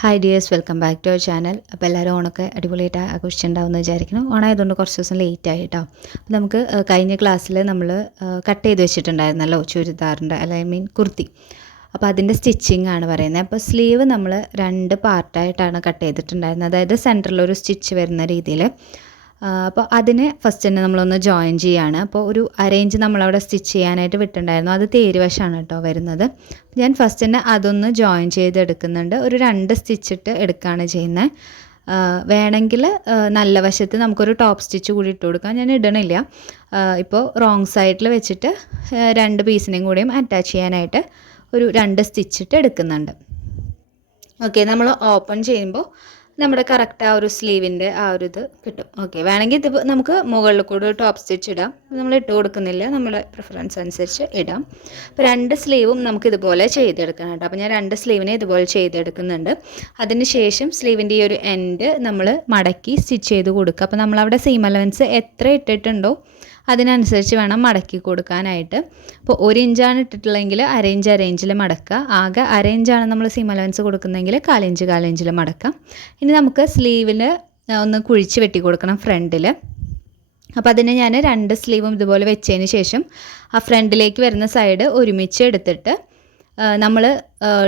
Hi dears, welcome back to our channel. അപ്പോൾ എല്ലാവരും ഓണമൊക്കെ അടിപൊളിയായിട്ട് ആഘോഷിച്ചിട്ടുണ്ടാവുമെന്ന് വിചാരിക്കുന്നു. ഓണമായതുകൊണ്ട് കുറച്ച് ദിവസം ലേറ്റ് ആയിട്ടോ. അപ്പോൾ നമുക്ക് കഴിഞ്ഞ ക്ലാസ്സിൽ നമ്മൾ കട്ട് ചെയ്ത് വെച്ചിട്ടുണ്ടായിരുന്നല്ലോ ചുരിദാറിൻ്റെ കുർത്തി. അപ്പോൾ അതിൻ്റെ സ്റ്റിച്ചിങ് ആണ് പറയുന്നത്. അപ്പോൾ സ്ലീവ് നമ്മൾ 2 പാർട്ടായിട്ടാണ് കട്ട് ചെയ്തിട്ടുണ്ടായിരുന്നത്. അതായത് സെൻറ്ററിലൊരു സ്റ്റിച്ച് വരുന്ന രീതിയിൽ. അപ്പോൾ അതിന് ഫസ്റ്റ് തന്നെ നമ്മളൊന്ന് ജോയിൻ ചെയ്യുകയാണ്. അപ്പോൾ ഒരു അരേഞ്ച് നമ്മളവിടെ സ്റ്റിച്ച് ചെയ്യാനായിട്ട് വിട്ടിട്ടുണ്ടായിരുന്നു. അത് തേരുവശമാണ് കേട്ടോ വരുന്നത്. ഞാൻ ഫസ്റ്റ് തന്നെ അതൊന്ന് ജോയിൻ ചെയ്തെടുക്കുന്നുണ്ട്. ഒരു 2 സ്റ്റിച്ചിട്ട് എടുക്കുകയാണ് ചെയ്യുന്നത്. വേണമെങ്കിൽ നല്ല വശത്ത് നമുക്കൊരു ടോപ്പ് സ്റ്റിച്ച് കൂടി ഇട്ട് കൊടുക്കാം. ഞാൻ ഇടണില്ല. ഇപ്പോൾ റോങ് സൈഡിൽ വെച്ചിട്ട് 2 പീസിനെയും കൂടിയും അറ്റാച്ച് ചെയ്യാനായിട്ട് ഒരു 2 സ്റ്റിച്ചിട്ട് എടുക്കുന്നുണ്ട്. ഓക്കെ, നമ്മൾ ഓപ്പൺ ചെയ്യുമ്പോൾ നമ്മുടെ കറക്റ്റ് ആ ഒരു സ്ലീവിൻ്റെ ആ ഒരു ഇത് കിട്ടും. ഓക്കെ, വേണമെങ്കിൽ ഇത് നമുക്ക് മുകളിൽ കൂടെ ടോപ്പ് സ്റ്റിച്ച് ഇടാം. നമ്മൾ ഇട്ട് കൊടുക്കുന്നില്ല, നമ്മുടെ പ്രിഫറൻസ് അനുസരിച്ച് ഇടാം. അപ്പോൾ 2 സ്ലീവും നമുക്ക് ഇതുപോലെ ചെയ്തെടുക്കണം കേട്ടോ. അപ്പോൾ ഞാൻ 2 സ്ലീവിനെ ഇതുപോലെ ചെയ്തെടുക്കുന്നുണ്ട്. അതിന് ശേഷം സ്ലീവിൻ്റെ ഈ ഒരു എൻഡ് നമ്മൾ മടക്കി സ്റ്റിച്ച് ചെയ്ത് കൊടുക്കുക. അപ്പോൾ നമ്മളവിടെ സീം അലവൻസ് എത്ര ഇട്ടിട്ടുണ്ടോ അതിനനുസരിച്ച് വേണം മടക്കി കൊടുക്കാനായിട്ട്. ഇപ്പോൾ 1 ഇഞ്ചാണ് ഇട്ടിട്ടുള്ളതെങ്കിൽ അരയിഞ്ചിൽ മടക്കുക. ആകെ അരയിഞ്ചാണ് നമ്മൾ സീം അലവൻസ് കൊടുക്കുന്നതെങ്കിൽ 1/4 ഇഞ്ചിൽ മടക്കാം. ഇനി നമുക്ക് സ്ലീവിൽ ഒന്ന് കുഴിച്ച് വെട്ടി കൊടുക്കണം ഫ്രണ്ടിൽ. അപ്പോൾ അതിന് ഞാൻ 2 സ്ലീവും ഇതുപോലെ വെച്ചതിന് ശേഷം ആ ഫ്രണ്ടിലേക്ക് വരുന്ന സൈഡ് ഒരുമിച്ച് എടുത്തിട്ട് നമ്മൾ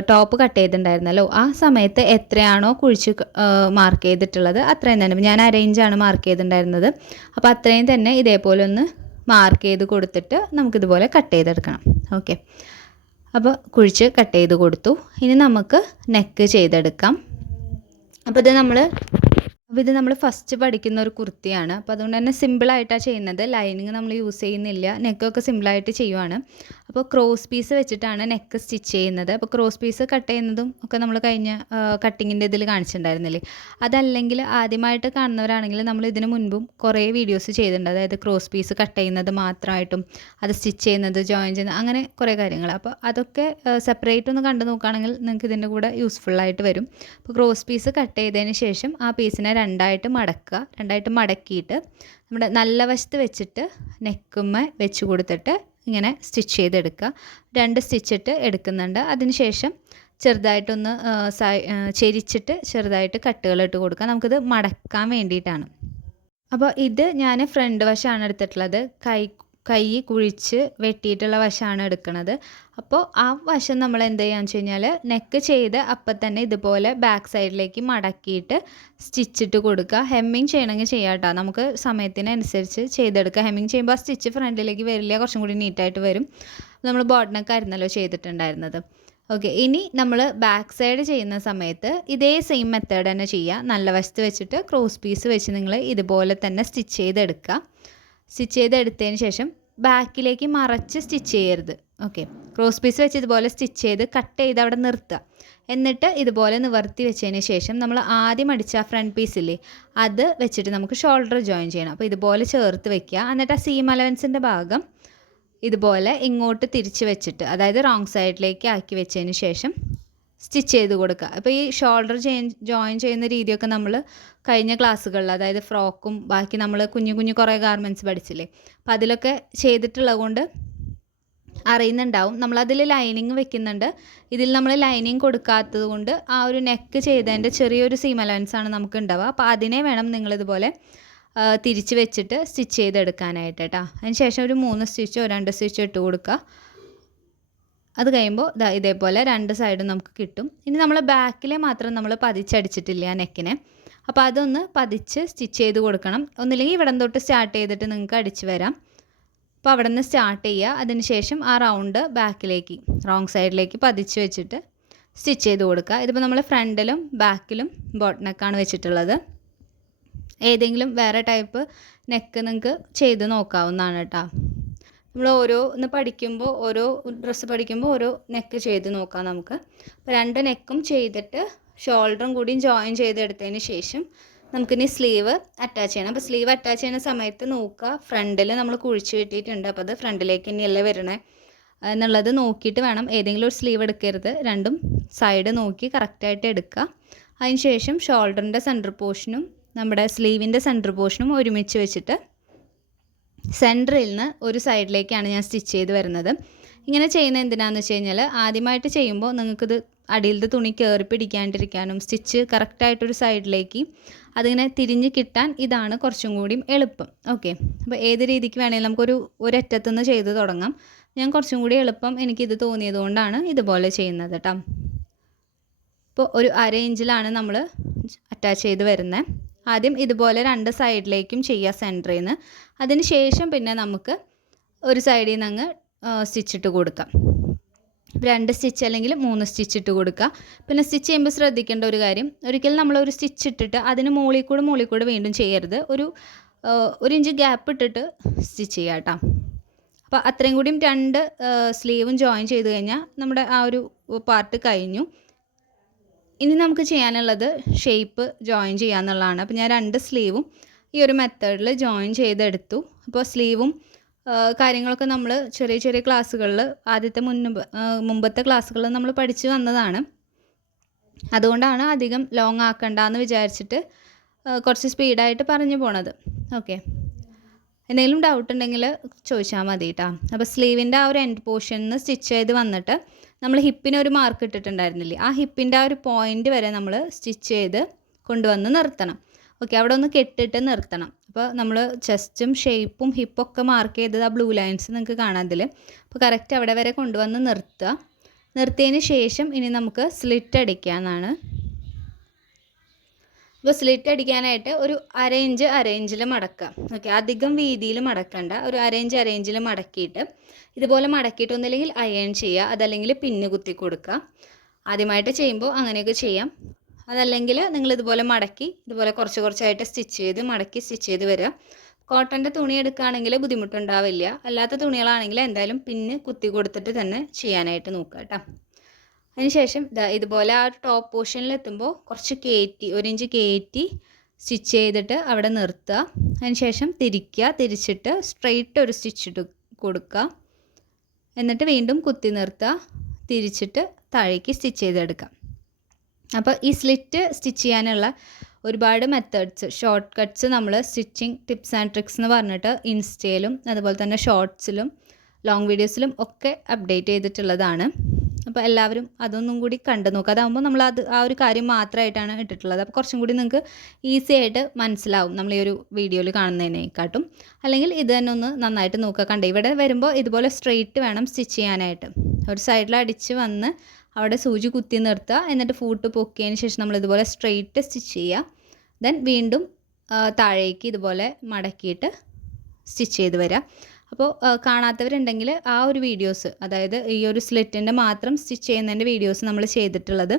ടോപ്പ് കട്ട് ചെയ്തിട്ടുണ്ടായിരുന്നല്ലോ, ആ സമയത്ത് എത്രയാണോ കുഴിച്ച് മാർക്ക് ചെയ്തിട്ടുള്ളത് അത്രയും തന്നെ. ഞാൻ അരയിഞ്ചാണ് മാർക്ക് ചെയ്തിട്ടുണ്ടായിരുന്നത്. അപ്പോൾ അത്രയും തന്നെ ഇതേപോലെ ഒന്ന് മാർക്ക് ചെയ്ത് കൊടുത്തിട്ട് നമുക്കിതുപോലെ കട്ട് ചെയ്തെടുക്കണം. ഓക്കെ, അപ്പോൾ കുഴിച്ച് കട്ട് ചെയ്ത് കൊടുത്തു. ഇനി നമുക്ക് നെക്ക് ചെയ്തെടുക്കാം. അപ്പോൾ ഇത് നമ്മൾ ഫസ്റ്റ് പഠിക്കുന്ന ഒരു കുർത്തിയാണ്. അപ്പോൾ അതുകൊണ്ട് തന്നെ സിമ്പിളായിട്ടാണ് ചെയ്യുന്നത്. ലൈനിങ് നമ്മൾ യൂസ് ചെയ്യുന്നില്ല. നെക്കൊക്കെ സിമ്പിളായിട്ട് ചെയ്യുവാണ്. അപ്പോൾ ക്രോസ് പീസ് വെച്ചിട്ടാണ് നെക്ക് സ്റ്റിച്ച് ചെയ്യുന്നത്. അപ്പോൾ ക്രോസ് പീസ് കട്ട് ചെയ്യുന്നതും ഒക്കെ നമ്മൾ കഴിഞ്ഞ കട്ടിങ്ങിൻ്റെ ഇതിൽ കാണിച്ചിട്ടുണ്ടായിരുന്നില്ലേ. അതല്ലെങ്കിൽ ആദ്യമായിട്ട് കാണുന്നവരാണെങ്കിൽ നമ്മൾ ഇതിന് മുൻപും കുറേ വീഡിയോസ് ചെയ്തിട്ടുണ്ട്. അതായത് ക്രോസ് പീസ് കട്ട് ചെയ്യുന്നത് മാത്രമായിട്ടും അത് സ്റ്റിച്ച് ചെയ്യുന്നത്, ജോയിൻ ചെയ്യുന്നത്, അങ്ങനെ കുറേ കാര്യങ്ങൾ. അപ്പോൾ അതൊക്കെ സെപ്പറേറ്റ് ഒന്ന് കണ്ടു നോക്കുകയാണെങ്കിൽ നിങ്ങൾക്ക് ഇതിൻ്റെ കൂടെ യൂസ്ഫുള്ളായിട്ട് വരും. അപ്പോൾ ക്രോസ് പീസ് കട്ട് ചെയ്തതിന് ശേഷം ആ പീസിനെ 2ആയിട്ട് മടക്കുക. 2ആയിട്ട് മടക്കിയിട്ട് നമ്മുടെ നല്ല വശത്ത് വെച്ചിട്ട് നെക്കുമ്മ വെച്ച് കൊടുത്തിട്ട് ഇങ്ങനെ സ്റ്റിച്ച് ചെയ്തെടുക്കുക. 2 സ്റ്റിച്ചിട്ട് എടുക്കുന്നുണ്ട്. അതിനുശേഷം ചെറുതായിട്ടൊന്ന് ചെരിച്ചിട്ട് ചെറുതായിട്ട് കട്ടുകളിട്ട് കൊടുക്കുക. നമുക്കിത് മടക്കാൻ വേണ്ടിയിട്ടാണ്. അപ്പോൾ ഇത് ഞാൻ ഫ്രണ്ട് വശമാണ് എടുത്തിട്ടുള്ളത്. കൈ കുഴിച്ച് വെട്ടിയിട്ടുള്ള വശമാണ് എടുക്കുന്നത്. അപ്പോൾ ആ വശം നമ്മൾ എന്ത് ചെയ്യാന്ന് വെച്ച് കഴിഞ്ഞാൽ നെക്ക് ചെയ്ത് അപ്പം തന്നെ ഇതുപോലെ ബാക്ക് സൈഡിലേക്ക് മടക്കിയിട്ട് സ്റ്റിച്ചിട്ട് കൊടുക്കുക. ഹെമ്മിങ് ചെയ്യണമെങ്കിൽ ചെയ്യാം കേട്ടോ. നമുക്ക് സമയത്തിനനുസരിച്ച് ചെയ്തെടുക്കുക. ഹെമ്മിങ് ചെയ്യുമ്പോൾ ആ സ്റ്റിച്ച് ഫ്രണ്ടിലേക്ക് വരില്ല, കുറച്ചും കൂടി നീറ്റായിട്ട് വരും. നമ്മൾ ബോട്ട് നെക്കായിരുന്നല്ലോ ചെയ്തിട്ടുണ്ടായിരുന്നത്. ഓക്കെ, ഇനി നമ്മൾ ബാക്ക് സൈഡ് ചെയ്യുന്ന സമയത്ത് ഇതേ സെയിം മെത്തേഡ് തന്നെ ചെയ്യുക. നല്ല വശത്ത് വെച്ചിട്ട് ക്രോസ് പീസ് വെച്ച് നിങ്ങൾ ഇതുപോലെ തന്നെ സ്റ്റിച്ച് ചെയ്തെടുക്കുക. സ്റ്റിച്ച് ചെയ്തെടുത്തതിന് ശേഷം ബാക്കിലേക്ക് മറച്ച് സ്റ്റിച്ച് ചെയ്യരുത്. ഓക്കെ, ക്രോസ് പീസ് വെച്ച് ഇതുപോലെ സ്റ്റിച്ച് ചെയ്ത് കട്ട് ചെയ്ത് അവിടെ നിർത്തുക. എന്നിട്ട് ഇതുപോലെ നിവർത്തി വെച്ചതിന് ശേഷം നമ്മൾ ആദ്യം അടിച്ച ആ ഫ്രണ്ട് പീസില്ലേ അത് വെച്ചിട്ട് നമുക്ക് ഷോൾഡർ ജോയിൻ ചെയ്യണം. അപ്പോൾ ഇതുപോലെ ചേർത്ത് വെക്കുക. എന്നിട്ട് ആ സീം അലവൻസിൻ്റെ ഭാഗം ഇതുപോലെ ഇങ്ങോട്ട് തിരിച്ച് വെച്ചിട്ട്, അതായത് റോങ് സൈഡിലേക്ക് ആക്കി വെച്ചതിന് ശേഷം സ്റ്റിച്ച് ചെയ്ത് കൊടുക്കുക. അപ്പോൾ ഈ ഷോൾഡർ ജോയിൻ ചെയ്യുന്ന രീതിയൊക്കെ നമ്മൾ കഴിഞ്ഞ ക്ലാസ്സുകളിൽ, അതായത് ഫ്രോക്കും ബാക്കി നമ്മൾ കുഞ്ഞു കുറേ ഗാർമെൻറ്റ്സ് പഠിച്ചില്ലേ, അപ്പോൾ അതിലൊക്കെ ചെയ്തിട്ടുള്ളത് കൊണ്ട് അറിയുന്നുണ്ടാവും. നമ്മളതിൽ ലൈനിങ് വെക്കുന്നുണ്ട്. ഇതിൽ നമ്മൾ ലൈനിങ് കൊടുക്കാത്തത് കൊണ്ട് ആ ഒരു നെക്ക് ചെയ്തതിൻ്റെ ചെറിയൊരു സീം അലവൻസാണ് നമുക്ക് ഉണ്ടാവുക. അപ്പോൾ അതിനെ വേണം നിങ്ങളിതുപോലെ തിരിച്ച് വെച്ചിട്ട് സ്റ്റിച്ച് ചെയ്തെടുക്കാനായിട്ട് കേട്ടോ. അതിന് ശേഷം ഒരു 3 സ്റ്റിച്ചോ 2 സ്റ്റിച്ചോ ഇട്ട് കൊടുക്കുക. അത് കഴിയുമ്പോൾ ഇതേപോലെ 2 സൈഡും നമുക്ക് കിട്ടും. ഇനി നമ്മൾ ബാക്കിലെ മാത്രം നമ്മൾ പതിച്ചടിച്ചിട്ടില്ല നെക്കിനെ. അപ്പോൾ അതൊന്ന് പതിച്ച് സ്റ്റിച്ച് ചെയ്ത് കൊടുക്കണം. ഒന്നില്ലെങ്കിൽ ഇവിടെ തൊട്ട് സ്റ്റാർട്ട് ചെയ്തിട്ട് നിങ്ങൾക്ക് അടിച്ച് വരാം. അപ്പോൾ അവിടെ നിന്ന് സ്റ്റാർട്ട് ചെയ്യുക. അതിന് ശേഷം ആ റൗണ്ട് ബാക്കിലേക്ക് റോങ് സൈഡിലേക്ക് പതിച്ച് വെച്ചിട്ട് സ്റ്റിച്ച് ചെയ്ത് കൊടുക്കുക. ഇതിപ്പോൾ നമ്മൾ ഫ്രണ്ടിലും ബാക്കിലും ബോട്ട് നെക്കാണ് വെച്ചിട്ടുള്ളത്. ഏതെങ്കിലും വേറെ ടൈപ്പ് നെക്ക് നിങ്ങൾക്ക് ചെയ്ത് നോക്കാവുന്നതാണ് കേട്ടോ. നമ്മൾ ഓരോ ഡ്രസ്സ് പഠിക്കുമ്പോൾ ഓരോ നെക്ക് ചെയ്ത് നോക്കാം നമുക്ക്. അപ്പോൾ 2 നെക്കും ചെയ്തിട്ട് ഷോൾഡറും കൂടി ജോയിൻ ചെയ്തെടുത്തതിന് ശേഷം നമുക്കിനി സ്ലീവ് അറ്റാച്ച് ചെയ്യണം. അപ്പോൾ സ്ലീവ് അറ്റാച്ച് ചെയ്യുന്ന സമയത്ത് നോക്കുക, ഫ്രണ്ടിൽ നമ്മൾ കുഴിച്ച് വെട്ടിയിട്ടുണ്ട്. അപ്പോൾ അത് ഫ്രണ്ടിലേക്ക് തന്നെയല്ലേ വരണേ എന്നുള്ളത് നോക്കിയിട്ട് വേണം. ഏതെങ്കിലും ഒരു സ്ലീവ് എടുക്കരുത്. 2ഉം സൈഡ് നോക്കി കറക്റ്റായിട്ട് എടുക്കുക. അതിന് ശേഷം ഷോൾഡറിൻ്റെ സെൻറ്റർ പോർഷനും നമ്മുടെ സ്ലീവിൻ്റെ സെൻറ്റർ പോർഷനും ഒരുമിച്ച് വെച്ചിട്ട് സെൻറ്ററിൽ നിന്ന് ഒരു സൈഡിലേക്കാണ് ഞാൻ സ്റ്റിച്ച് ചെയ്ത് വരുന്നത്. ഇങ്ങനെ ചെയ്യുന്നത് എന്തിനാണെന്ന് വെച്ച് കഴിഞ്ഞാൽ ആദ്യമായിട്ട് ചെയ്യുമ്പോൾ നിങ്ങൾക്കിത് അടിയിലത്തെ തുണി കയറി പിടിക്കാണ്ടിരിക്കാനും സ്റ്റിച്ച് കറക്റ്റായിട്ടൊരു സൈഡിലേക്ക് അതിങ്ങനെ തിരിഞ്ഞ് കിട്ടാൻ ഇതാണ് കുറച്ചും കൂടിയും എളുപ്പം. ഓക്കെ, അപ്പോൾ ഏത് രീതിക്ക് വേണമെങ്കിലും നമുക്കൊരു ഒരറ്റത്തുനിന്ന് ചെയ്ത് തുടങ്ങാം. ഞാൻ കുറച്ചും കൂടി എളുപ്പം എനിക്കിത് തോന്നിയത് കൊണ്ടാണ് ഇതുപോലെ ചെയ്യുന്നത് കേട്ടോ. ഇപ്പോൾ ഒരു 1/2 ഇഞ്ചിലാണ് നമ്മൾ അറ്റാച്ച് ചെയ്ത് വരുന്നത്. ആദ്യം ഇതുപോലെ 2 സൈഡിലേക്കും ചെയ്യുക സെൻറ്ററിൽ നിന്ന്. അതിന് ശേഷം പിന്നെ നമുക്ക് ഒരു സൈഡിൽ നിന്ന് അങ്ങ് സ്റ്റിച്ചിട്ട് കൊടുക്കാം. 2 സ്റ്റിച്ച് അല്ലെങ്കിൽ 3 സ്റ്റിച്ച് ഇട്ട് കൊടുക്കുക. പിന്നെ സ്റ്റിച്ച് ചെയ്യുമ്പോൾ ശ്രദ്ധിക്കേണ്ട ഒരു കാര്യം, ഒരിക്കലും നമ്മളൊരു സ്റ്റിച്ച് ഇട്ടിട്ട് അതിന് മുകളിൽ കൂടെ വീണ്ടും ചെയ്യരുത്. ഒരു ഇഞ്ച് ഗ്യാപ്പ് ഇട്ടിട്ട് സ്റ്റിച്ച് ചെയ്യുക കേട്ടോ. അപ്പോൾ അത്രയും കൂടിയും 2 സ്ലീവും ജോയിൻ ചെയ്ത് കഴിഞ്ഞാൽ നമ്മുടെ ആ ഒരു പാർട്ട് കഴിഞ്ഞു. ഇനി നമുക്ക് ചെയ്യാനുള്ളത് ഷേപ്പ് ജോയിൻ ചെയ്യാന്നുള്ളതാണ്. അപ്പോൾ ഞാൻ 2 സ്ലീവും ഈ ഒരു മെത്തേഡിൽ ജോയിൻ ചെയ്തെടുത്തു. അപ്പോൾ സ്ലീവും കാര്യങ്ങളൊക്കെ നമ്മൾ ചെറിയ ക്ലാസ്സുകളിൽ മുമ്പത്തെ ക്ലാസ്സുകളിൽ നമ്മൾ പഠിച്ച് വന്നതാണ്. അതുകൊണ്ടാണ് അധികം ലോങ് ആക്കണ്ടെന്ന് വിചാരിച്ചിട്ട് കുറച്ച് സ്പീഡായിട്ട് പറഞ്ഞു പോണത്. ഓക്കെ, എന്തെങ്കിലും ഡൗട്ട് ഉണ്ടെങ്കിൽ ചോദിച്ചാൽ മതി കേട്ടോ. അപ്പോൾ സ്ലീവിൻ്റെ ആ ഒരു എൻഡ് പോർഷനിൽ നിന്ന് സ്റ്റിച്ച് ചെയ്ത് വന്നിട്ട് നമ്മൾ ഹിപ്പിന് ഒരു മാർക്ക് ഇട്ടിട്ടുണ്ടായിരുന്നില്ലേ, ആ ഹിപ്പിൻ്റെ ആ ഒരു പോയിൻ്റ് വരെ നമ്മൾ സ്റ്റിച്ച് ചെയ്ത് കൊണ്ടുവന്ന് നിർത്തണം. ഓക്കെ, അവിടെ ഒന്ന് കെട്ടിട്ട് നിർത്തണം. അപ്പോൾ നമ്മൾ ചെസ്റ്റും ഷേപ്പും ഹിപ്പൊക്കെ മാർക്ക് ചെയ്തത് ആ ബ്ലൂ ലൈൻസ് നിങ്ങൾക്ക് കാണാം അതിൽ. അപ്പോൾ കറക്റ്റ് അവിടെ വരെ കൊണ്ടുവന്ന് നിർത്തുക. നിർത്തിയതിന് ശേഷം ഇനി നമുക്ക് സ്ലിറ്റ് അടിക്കാമെന്നാണ്. അപ്പോൾ സ്ലിറ്റ് അടിക്കാനായിട്ട് ഒരു 1/2 ഇഞ്ചിൽ മടക്കുക. ഓക്കെ, അധികം വീതിയിൽ മടക്കണ്ട, ഒരു 1/2 ഇഞ്ചിൽ മടക്കിയിട്ട് ഇതുപോലെ മടക്കിയിട്ട് ഒന്നില്ലെങ്കിൽ അയൺ ചെയ്യുക, അതല്ലെങ്കിൽ പിന്ന് കുത്തി കൊടുക്കുക. ആദ്യമായിട്ട് ചെയ്യുമ്പോൾ അങ്ങനെയൊക്കെ ചെയ്യാം. അതല്ലെങ്കിൽ നിങ്ങൾ ഇതുപോലെ മടക്കി ഇതുപോലെ കുറച്ചായിട്ട് മടക്കി സ്റ്റിച്ച് ചെയ്ത് വരിക. കോട്ടൻ്റെ തുണി എടുക്കുകയാണെങ്കിൽ ബുദ്ധിമുട്ടുണ്ടാവില്ല. അല്ലാത്ത തുണികളാണെങ്കിൽ എന്തായാലും പിന്ന് കുത്തി കൊടുത്തിട്ട് തന്നെ ചെയ്യാനായിട്ട് നോക്കുക കേട്ടോ. അതിനുശേഷം ഇതുപോലെ ആ ടോപ്പ് പോർഷനിലെത്തുമ്പോൾ കുറച്ച് 1 ഇഞ്ച് കയറ്റി സ്റ്റിച്ച് ചെയ്തിട്ട് അവിടെ നിർത്തുക. അതിനുശേഷം തിരിച്ചിട്ട് സ്ട്രെയിറ്റ് ഒരു സ്റ്റിച്ച് കൊടുക്കുക. എന്നിട്ട് വീണ്ടും കുത്തി നിർത്തുക, തിരിച്ചിട്ട് താഴേക്ക് സ്റ്റിച്ച് ചെയ്തെടുക്കാം. അപ്പോൾ ഈ സ്ലിറ്റ് സ്റ്റിച്ച് ചെയ്യാനുള്ള ഒരുപാട് മെത്തേഡ്സ്, ഷോർട്ട് കട്ട്സ് നമ്മൾ സ്റ്റിച്ചിങ് ടിപ്സ് ആൻഡ് ട്രിക്സ് എന്ന് പറഞ്ഞിട്ട് ഇൻസ്റ്റയിലും അതുപോലെ തന്നെ ഷോർട്സിലും ലോങ് വീഡിയോസിലും ഒക്കെ അപ്ഡേറ്റ് ചെയ്തിട്ടുള്ളതാണ്. അപ്പോൾ എല്ലാവരും അതൊന്നും കൂടി കണ്ടു നോക്കുക. അതാകുമ്പോൾ നമ്മൾ ആ ഒരു കാര്യം മാത്രമായിട്ടാണ് ഇട്ടിട്ടുള്ളത്. അപ്പോൾ കുറച്ചും കൂടി നിങ്ങൾക്ക് ഈസി ആയിട്ട് മനസ്സിലാവും നമ്മൾ ഈ ഒരു വീഡിയോയിൽ കാണുന്നതിനേക്കാട്ടും. അല്ലെങ്കിൽ ഇത് തന്നെ ഒന്ന് നന്നായിട്ട് നോക്കുക. ഇവിടെ വരുമ്പോൾ ഇതുപോലെ സ്ട്രെയിറ്റ് വേണം സ്റ്റിച്ച് ചെയ്യാനായിട്ട്. ഒരു സൈഡിൽ അടിച്ച് വന്ന് അവിടെ സൂചി കുത്തി നിർത്തുക. എന്നിട്ട് ഫൂട്ട് പൊക്കിയതിന് ശേഷം നമ്മൾ ഇതുപോലെ സ്ട്രെയിറ്റ് സ്റ്റിച്ച് ചെയ്യുക. ദെൻ വീണ്ടും താഴേക്ക് ഇതുപോലെ മടക്കിയിട്ട് സ്റ്റിച്ച് ചെയ്ത് വരിക. അപ്പോൾ കാണാത്തവരുണ്ടെങ്കിൽ ആ ഒരു വീഡിയോസ്, അതായത് ഈ ഒരു സ്ലിറ്റിൻ്റെ മാത്രം സ്റ്റിച്ച് ചെയ്യുന്നതിൻ്റെ വീഡിയോസ് നമ്മൾ ചെയ്തിട്ടുള്ളത്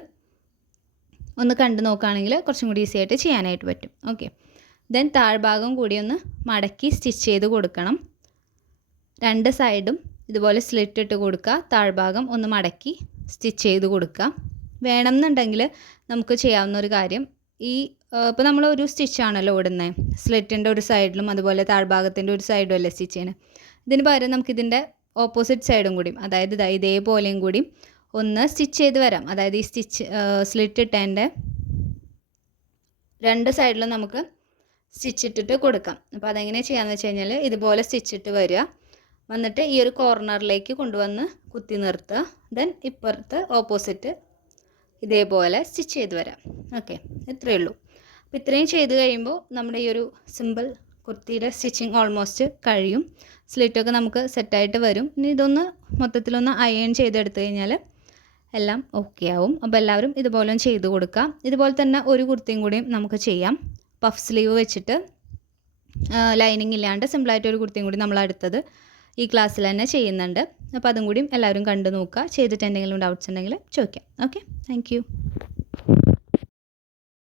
ഒന്ന് കണ്ടു നോക്കുകയാണെങ്കിൽ കുറച്ചും കൂടി ഈസി ആയിട്ട് ചെയ്യാനായിട്ട് പറ്റും. ഓക്കെ, ദെൻ താഴ്ഭാഗം കൂടി ഒന്ന് മടക്കി സ്റ്റിച്ച് ചെയ്ത് കൊടുക്കണം. 2 സൈഡും ഇതുപോലെ സ്ലിറ്റ് ഇട്ട് കൊടുക്കുക. താഴ്ഭാഗം ഒന്ന് മടക്കി സ്റ്റിച്ച് ചെയ്ത് കൊടുക്കുക. വേണമെന്നുണ്ടെങ്കിൽ നമുക്ക് ചെയ്യാവുന്ന ഒരു കാര്യം, ഇപ്പോൾ നമ്മൾ ഒരു സ്റ്റിച്ചാണല്ലോ ഇടുന്നത്, സ്ലിറ്റിൻ്റെ ഒരു സൈഡിലും അതുപോലെ താഴ്ഭാഗത്തിൻ്റെ ഒരു സൈഡും അല്ലേ സ്റ്റിച്ച് ചെയ്യണത്. ഇതിന് പകരം നമുക്കിതിൻ്റെ ഓപ്പോസിറ്റ് സൈഡും കൂടിയും, അതായത് ഇതേപോലെയും കൂടിയും ഒന്ന് സ്റ്റിച്ച് ചെയ്ത് വരാം. അതായത് ഈ സ്ലിറ്റ് ഇട്ടതിൻ്റെ 2 സൈഡിലും നമുക്ക് സ്റ്റിച്ച് ഇട്ടിട്ട് കൊടുക്കാം. അപ്പോൾ അതെങ്ങനെ ചെയ്യാമെന്ന് വെച്ച് കഴിഞ്ഞാൽ ഇതുപോലെ സ്റ്റിച്ച് ഇട്ട് വരിക, വന്നിട്ട് ഈ ഒരു കോർണറിലേക്ക് കൊണ്ടുവന്ന് കുത്തി നിർത്തുക. ദെൻ ഇപ്പുറത്ത് ഓപ്പോസിറ്റ് ഇതേപോലെ സ്റ്റിച്ച് ചെയ്ത് വരാം. ഓക്കെ, ഇത്രയേ ഉള്ളൂ. അപ്പോൾ ഇത്രയും ചെയ്ത് കഴിയുമ്പോൾ നമ്മുടെ ഈ ഒരു സിമ്പിൾ കുർത്തിയുടെ സ്റ്റിച്ചിങ് ഓൾമോസ്റ്റ് കഴിയും. സ്ലിറ്റൊക്കെ നമുക്ക് സെറ്റായിട്ട് വരും. ഇനി ഇതൊന്ന് മൊത്തത്തിലൊന്ന് അയൺ ചെയ്തെടുത്ത് കഴിഞ്ഞാൽ എല്ലാം ഓക്കെ ആവും. അപ്പോൾ എല്ലാവരും ഇതുപോലെ ചെയ്ത് കൊടുക്കാം. ഇതുപോലെ തന്നെ ഒരു കുർത്തിയും കൂടിയും നമുക്ക് ചെയ്യാം. പഫ് സ്ലീവ് വെച്ചിട്ട് ലൈനിങ് ഇല്ലാണ്ട് സിമ്പിളായിട്ട് ഒരു കുർത്തിയും കൂടി നമ്മൾ അടുത്തത് ഈ ക്ലാസ്സിൽ തന്നെ ചെയ്യുന്നുണ്ട്. അപ്പോൾ അതും കൂടിയും എല്ലാവരും കണ്ടു നോക്കുക. ചെയ്തിട്ട് എന്തെങ്കിലും ഡൗട്ട്സ് ഉണ്ടെങ്കിൽ ചോദിക്കാം. Okay, thank